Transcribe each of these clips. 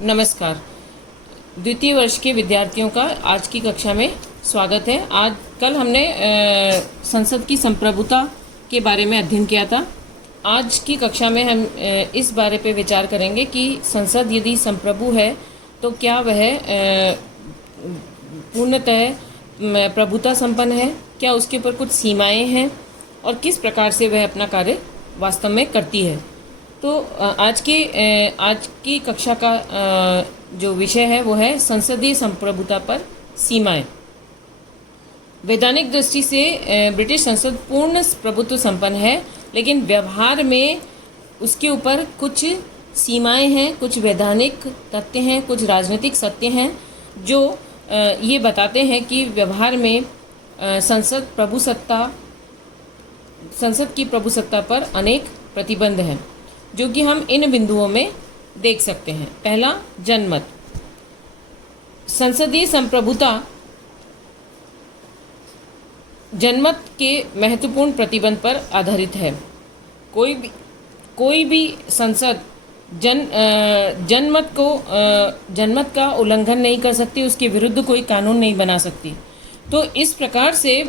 नमस्कार। द्वितीय वर्ष के विद्यार्थियों का आज की कक्षा में स्वागत है। कल हमने संसद की संप्रभुता के बारे में अध्ययन किया था। आज की कक्षा में हम इस बारे पे विचार करेंगे कि संसद यदि संप्रभु है तो क्या वह पूर्णतः प्रभुता संपन्न है, क्या उसके ऊपर कुछ सीमाएं हैं और किस प्रकार से वह अपना कार्य वास्तव में करती है। तो आज की कक्षा का जो विषय है वो है संसदीय संप्रभुता पर सीमाएं। वैधानिक दृष्टि से ब्रिटिश संसद पूर्ण प्रभुत्व संपन्न है, लेकिन व्यवहार में उसके ऊपर कुछ सीमाएं हैं, कुछ वैधानिक तथ्य हैं, कुछ राजनीतिक सत्य हैं जो ये बताते हैं कि व्यवहार में संसद की प्रभुसत्ता पर अनेक प्रतिबंध हैं, जो कि हम इन बिंदुओं में देख सकते हैं। पहला, जनमत। संसदीय संप्रभुता जनमत के महत्वपूर्ण प्रतिबंध पर आधारित है। कोई भी संसद जनमत का उल्लंघन नहीं कर सकती, उसके विरुद्ध कोई कानून नहीं बना सकती। तो इस प्रकार से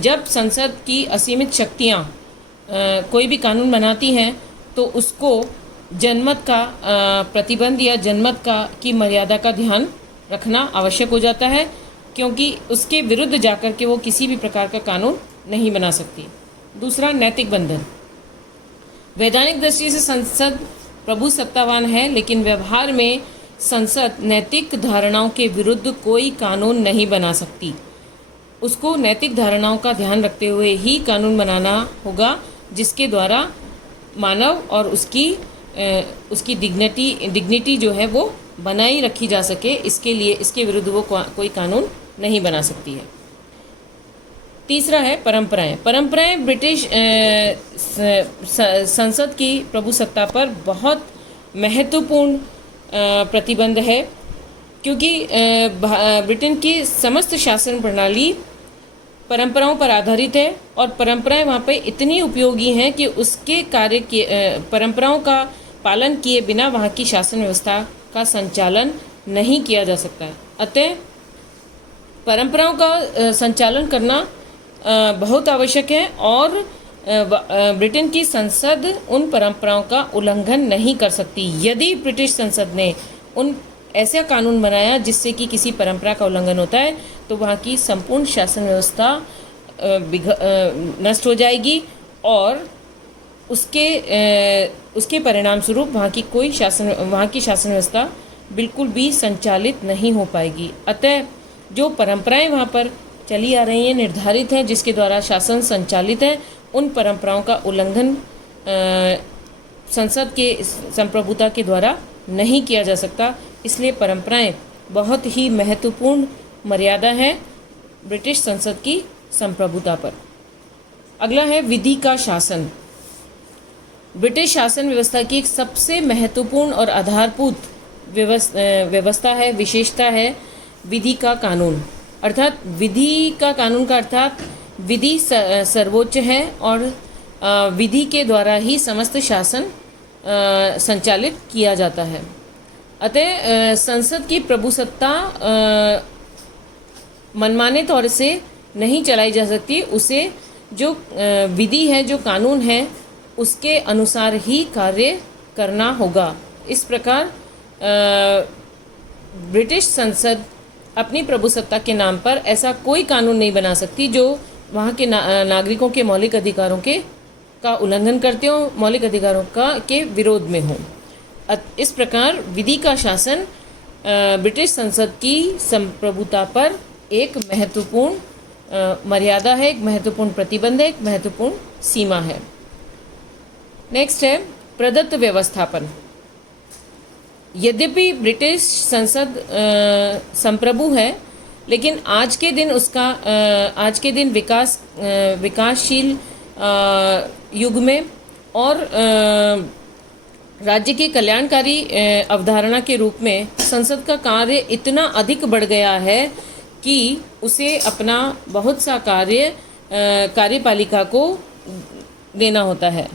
जब संसद की असीमित शक्तियाँ कोई भी कानून बनाती हैं तो उसको जनमत का प्रतिबंध या जनमत की मर्यादा का ध्यान रखना आवश्यक हो जाता है, क्योंकि उसके विरुद्ध जाकर के वो किसी भी प्रकार का कानून नहीं बना सकती। दूसरा, नैतिक बंधन। वैधानिक दृष्टि से संसद प्रभुसत्तावान है, लेकिन व्यवहार में संसद नैतिक धारणाओं के विरुद्ध कोई कानून नहीं बना सकती। उसको नैतिक धारणाओं का ध्यान रखते हुए ही कानून बनाना होगा, जिसके द्वारा मानव और उसकी डिग्निटी जो है वो बनाई रखी जा सके। इसके विरुद्ध वो कोई कानून नहीं बना सकती है। तीसरा है परंपराएं। परंपराएं ब्रिटिश संसद की प्रभुसत्ता पर बहुत महत्वपूर्ण प्रतिबंध है, क्योंकि ब्रिटेन की समस्त शासन प्रणाली परंपराओं पर आधारित है और परंपराएं वहाँ पे इतनी उपयोगी हैं कि उसके परंपराओं का पालन किए बिना वहाँ की शासन व्यवस्था का संचालन नहीं किया जा सकता है। अतः परंपराओं का संचालन करना बहुत आवश्यक है और ब्रिटेन की संसद उन परंपराओं का उल्लंघन नहीं कर सकती। यदि ब्रिटिश संसद ने ऐसा कानून बनाया जिससे कि किसी परंपरा का उल्लंघन होता है, तो वहाँ की संपूर्ण शासन व्यवस्था नष्ट हो जाएगी और उसके परिणाम स्वरूप वहाँ की शासन व्यवस्था बिल्कुल भी संचालित नहीं हो पाएगी। अतः जो परंपराएं वहाँ पर चली आ रही हैं, निर्धारित हैं, जिसके द्वारा शासन संचालित है, उन परंपराओं का उल्लंघन संसद के संप्रभुता के द्वारा नहीं किया जा सकता। इसलिए परंपराएं बहुत ही महत्वपूर्ण मर्यादा है ब्रिटिश संसद की संप्रभुता पर। अगला है विधि का शासन। ब्रिटिश शासन व्यवस्था की एक सबसे महत्वपूर्ण और आधारभूत व्यवस्था है, विशेषता है विधि का कानून। अर्थात विधि का कानून का अर्थात विधि सर्वोच्च है और विधि के द्वारा ही समस्त शासन संचालित किया जाता है। अतः संसद की प्रभुसत्ता मनमाने तौर से नहीं चलाई जा सकती। उसे जो विधि है, जो कानून है, उसके अनुसार ही कार्य करना होगा। इस प्रकार ब्रिटिश संसद अपनी प्रभुसत्ता के नाम पर ऐसा कोई कानून नहीं बना सकती जो वहाँ के नागरिकों के मौलिक अधिकारों का उल्लंघन करते हो, मौलिक अधिकारों के विरोध में हो। इस प्रकार विधि का शासन ब्रिटिश संसद की संप्रभुता पर एक महत्वपूर्ण मर्यादा है, एक महत्वपूर्ण प्रतिबंध है, एक महत्वपूर्ण सीमा है। नेक्स्ट है प्रदत्त व्यवस्थापन। यद्यपि ब्रिटिश संसद संप्रभु है, लेकिन आज के दिन विकासशील युग में और राज्य की कल्याणकारी अवधारणा के रूप में संसद का कार्य इतना अधिक बढ़ गया है कि उसे अपना बहुत सा कार्य कार्यपालिका को देना होता है।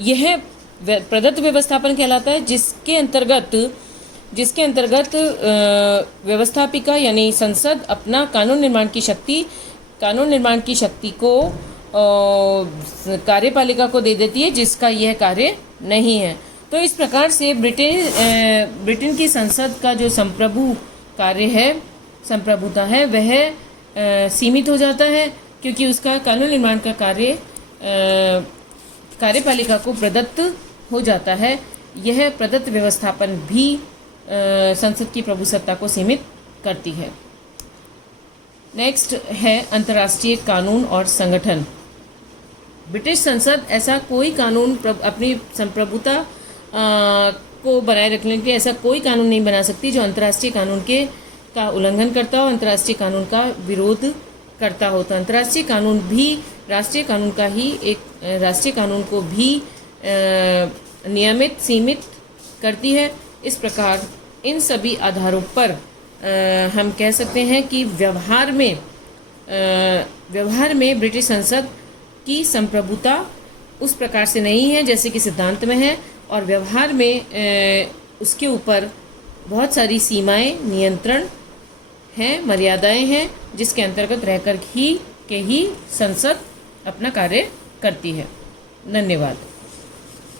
यह प्रदत्त व्यवस्थापन कहलाता है, जिसके अंतर्गत जिसके अंतर्गत व्यवस्थापिका यानी संसद अपना कानून निर्माण की शक्ति को कार्यपालिका को दे देती है, जिसका यह कार्य नहीं है। तो इस प्रकार से ब्रिटेन की संसद का जो संप्रभुता है वह सीमित हो जाता है, क्योंकि उसका कानून निर्माण का कार्य कार्यपालिका को प्रदत्त हो जाता है। यह प्रदत्त व्यवस्थापन भी संसद की प्रभुसत्ता को सीमित करती है। नेक्स्ट है अंतर्राष्ट्रीय कानून और संगठन। ब्रिटिश संसद ऐसा कोई कानून अपनी संप्रभुता को बनाए रखने के लिए ऐसा कोई कानून नहीं बना सकती जो अंतर्राष्ट्रीय कानून का उल्लंघन करता हो, अंतर्राष्ट्रीय कानून का विरोध करता हो। तो अंतर्राष्ट्रीय कानून भी राष्ट्रीय कानून को भी नियमित सीमित करती है। इस प्रकार इन सभी आधारों पर हम कह सकते हैं कि व्यवहार में ब्रिटिश संसद की संप्रभुता उस प्रकार से नहीं है जैसे कि सिद्धांत में है, और व्यवहार में उसके ऊपर बहुत सारी सीमाएं, नियंत्रण हैं, मर्यादाएं हैं, जिसके अंतर्गत रहकर ही संसद अपना कार्य करती है। धन्यवाद।